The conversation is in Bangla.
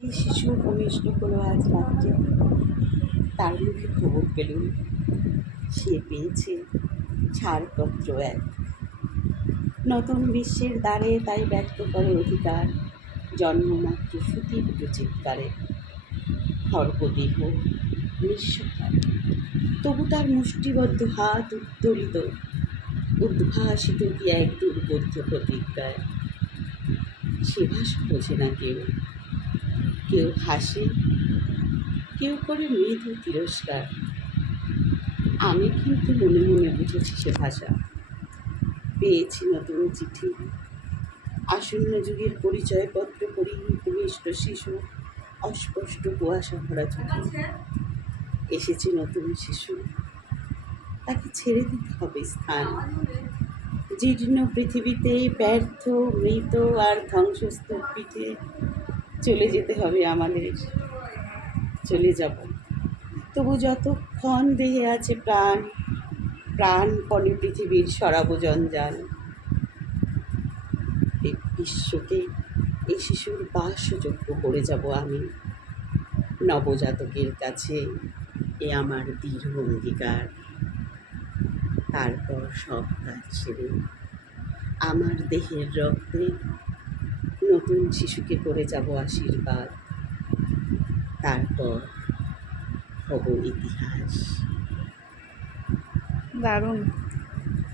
এই শিশু ভূমিষ্ঠ হলো আজ রাত্রে। তার মুখে খবর পেলুম সে পেয়েছে ছাড়পত্র এক। নতুন বিশ্বের দ্বারে তাই ব্যক্ত করে অধিকার, জন্মমাত্র সুতীব্র চিৎকারে। খর্বদেহ নিঃস্বকার, তবু তার মুষ্টিবদ্ধ হাত উত্তোলিত, উদ্ভাসিত কি এক দুর্বোধ্য প্রতিজ্ঞায়। সে ভাষা বোঝে না কেউ, কেউ হাসে, কেউ করে মৃদু তিরস্কার। আমি কিন্তু মনে মনে বুঝেছি সে ভাষা। পেয়েছি নতুন চিঠি, আসন্ন যুগের পরিচয়পত্র পড়ি ভূমিষ্ঠ শিশু, অস্পষ্ট কুয়াশা ভরা চোখে। এসেছে নতুন শিশু, তাকে ছেড়ে দিতে হবে স্থান। জীর্ণ পৃথিবীতে ব্যর্থ, মৃত আর ধ্বংসস্তূপ পিঠে চলে যেতে হবে আমাদের। চলে যাব, তবু যতক্ষণ দেহে আছে প্রাণ, প্রাণপণে পৃথিবীর সরাব জঞ্জাল। এই বিশ্বকে এই শিশুর বাসযোগ্য করে যাব আমি। নবজাতকের কাছে এ আমার দৃঢ় অঙ্গীকার। তারপর সব কাজ ছেড়ে আমার দেহের রক্তে নতুন শিশুকে করে যাব আশীর্বাদ। তারপর হব ইতিহাস। দারুণ।